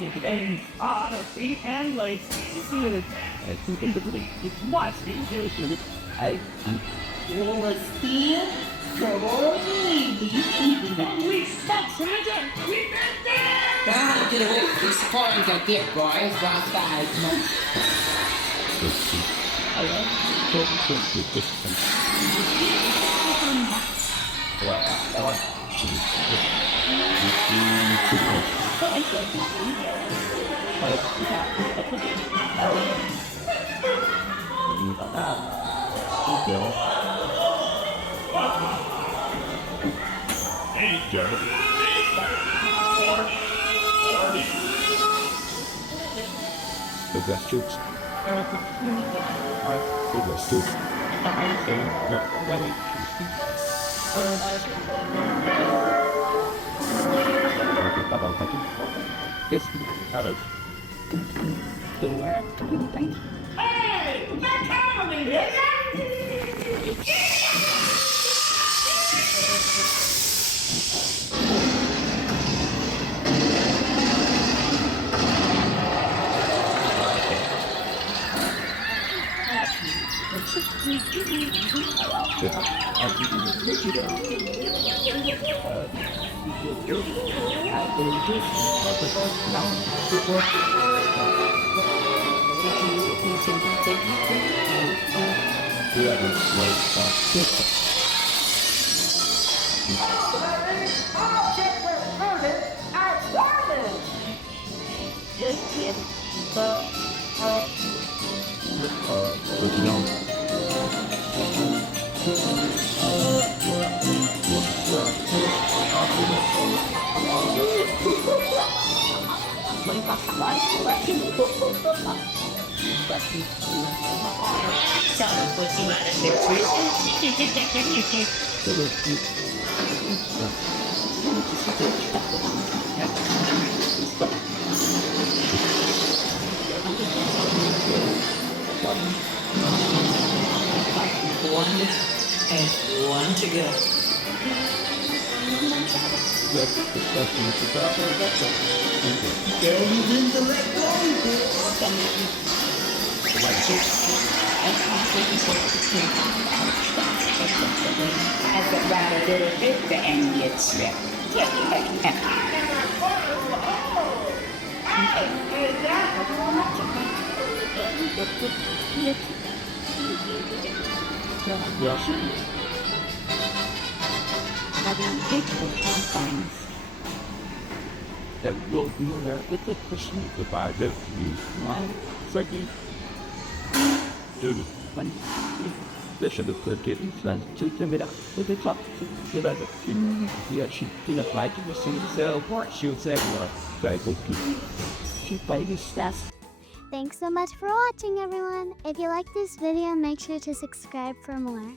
and honesty and like it's what's interesting. I Honesty, trouble, we stop something. We been there. ah, get away from this point I get, boys. Last 5 months. I love Hey, Jeremy. The best jokes. The best jokes. Hey, they're coming here. One to go. I'd rather do it than get stripped. Having equal confines. That will be there with the person if I don't use my second. Dude, they should have put it in front to them it up with the top to the other. Yeah, she didn't like it, she said, what she would say, She played his stuff. Thanks so much for watching, everyone. If you like this video, make sure to subscribe for more.